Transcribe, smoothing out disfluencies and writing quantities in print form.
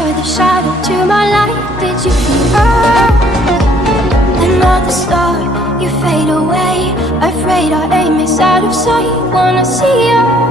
were the shadow to my light. Did you feel another star? You fade away, afraid our aim is out of sight. Wanna see you